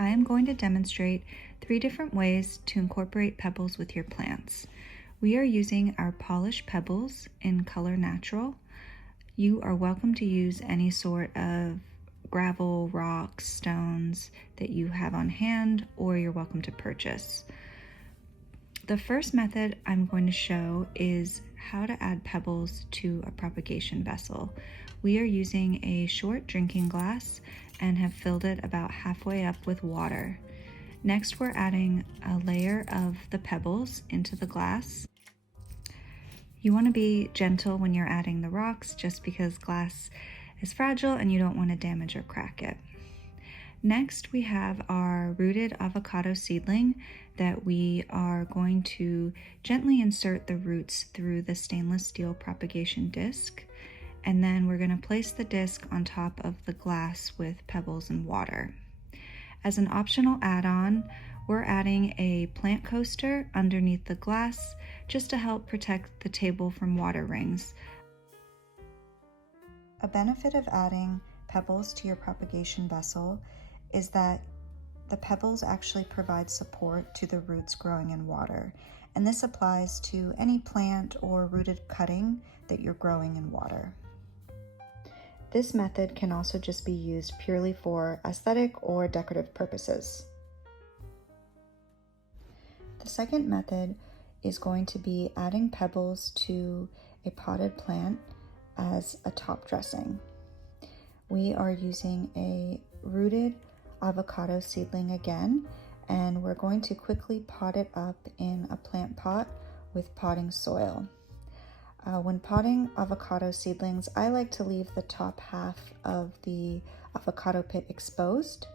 I am going to demonstrate 3 different ways to incorporate pebbles with your plants. We are using our polished pebbles in color natural. You are welcome to use any sort of gravel, rocks, stones that you have on hand, or you're welcome to purchase. The first method I'm going to show is how to add pebbles to a propagation vessel. We are using a short drinking glass and have filled it about halfway up with water. Next, we're adding a layer of the pebbles into the glass. You want to be gentle when you're adding the rocks just because glass is fragile and you don't want to damage or crack it. Next, we have our rooted avocado seedling that we are going to gently insert the roots through the stainless steel propagation disc. And then we're going to place the disc on top of the glass with pebbles and water. As an optional add-on, we're adding a plant coaster underneath the glass just to help protect the table from water rings. A benefit of adding pebbles to your propagation vessel is that the pebbles actually provide support to the roots growing in water, and this applies to any plant or rooted cutting that you're growing in water. This method can also just be used purely for aesthetic or decorative purposes. The second method is going to be adding pebbles to a potted plant as a top dressing. We are using a rooted avocado seedling again, and we're going to quickly pot it up in a plant pot with potting soil. When potting avocado seedlings, I like to leave the top half of the avocado pit exposed,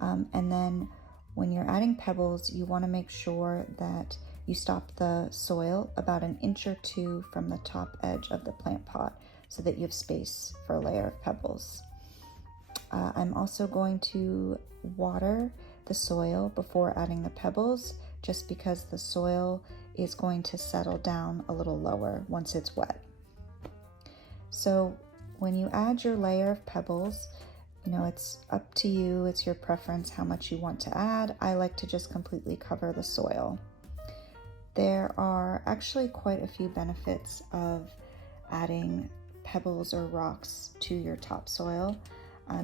and then when you're adding pebbles, you want to make sure that you stop the soil about 1 inch or 2 from the top edge of the plant pot so that you have space for a layer of pebbles. I'm also going to water the soil before adding the pebbles, just because the soil is going to settle down a little lower once it's wet. So when you add your layer of pebbles, it's up to you, it's your preference how much you want to add. I like to just completely cover the soil. There are actually quite a few benefits of adding pebbles or rocks to your topsoil.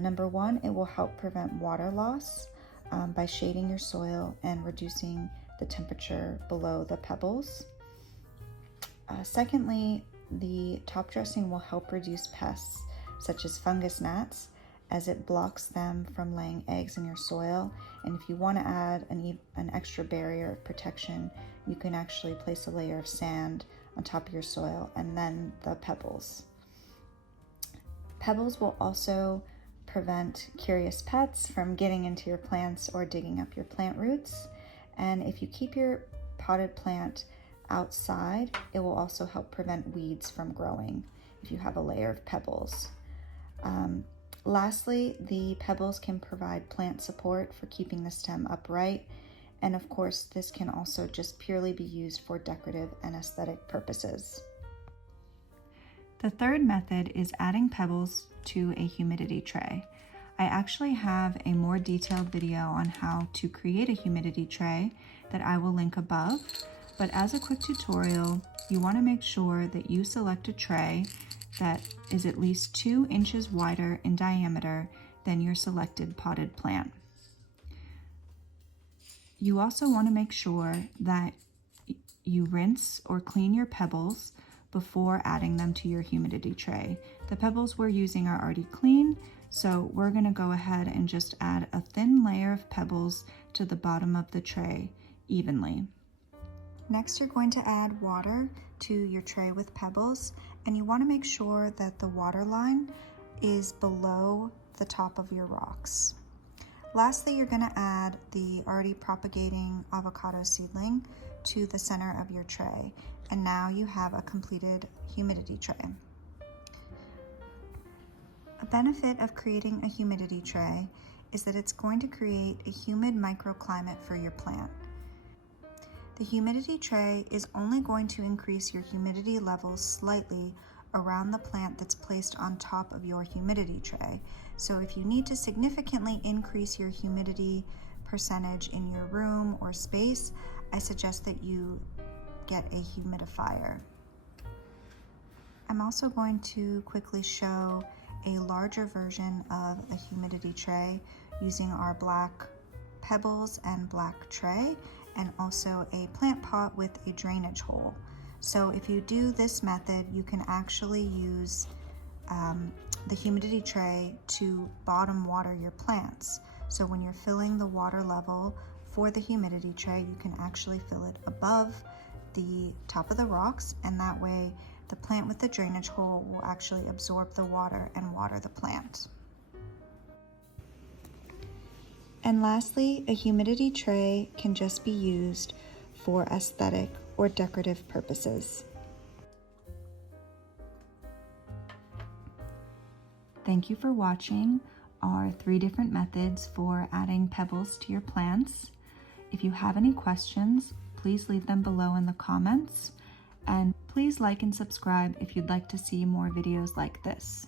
Number 1, it will help prevent water loss by shading your soil and reducing the temperature below the pebbles. Secondly, the top dressing will help reduce pests such as fungus gnats, as it blocks them from laying eggs in your soil. And if you want to add an extra barrier of protection, you can actually place a layer of sand on top of your soil and then the pebbles. Pebbles will also prevent curious pets from getting into your plants or digging up your plant roots. And if you keep your potted plant outside, it will also help prevent weeds from growing if you have a layer of pebbles. Lastly, the pebbles can provide plant support for keeping the stem upright. And of course, this can also just purely be used for decorative and aesthetic purposes. The third method is adding pebbles to a humidity tray. I actually have a more detailed video on how to create a humidity tray that I will link above, but as a quick tutorial, you want to make sure that you select a tray that is at least 2 inches wider in diameter than your selected potted plant. You also want to make sure that you rinse or clean your pebbles before adding them to your humidity tray. The pebbles we're using are already clean, so we're going to go ahead and just add a thin layer of pebbles to the bottom of the tray evenly. Next, you're going to add water to your tray with pebbles, and you want to make sure that the water line is below the top of your rocks. Lastly, you're going to add the already propagating avocado seedling to the center of your tray, and now you have a completed humidity tray. A benefit of creating a humidity tray is that it's going to create a humid microclimate for your plant. The humidity tray is only going to increase your humidity levels slightly around the plant that's placed on top of your humidity tray. So if you need to significantly increase your humidity percentage in your room or space, I suggest that you get a humidifier. I'm also going to quickly show a larger version of a humidity tray using our black Pebbles and black tray, and also a plant pot with a drainage hole. So if you do this method, you can actually use the humidity tray to bottom water your plants. So when you're filling the water level for the humidity tray, you can actually fill it above the top of the rocks, and that way the plant with the drainage hole will actually absorb the water and water the plant. And lastly, a humidity tray can just be used for aesthetic or decorative purposes. Thank you for watching our 3 different methods for adding pebbles to your plants. If you have any questions, please leave them below in the comments, and please like and subscribe if you'd like to see more videos like this.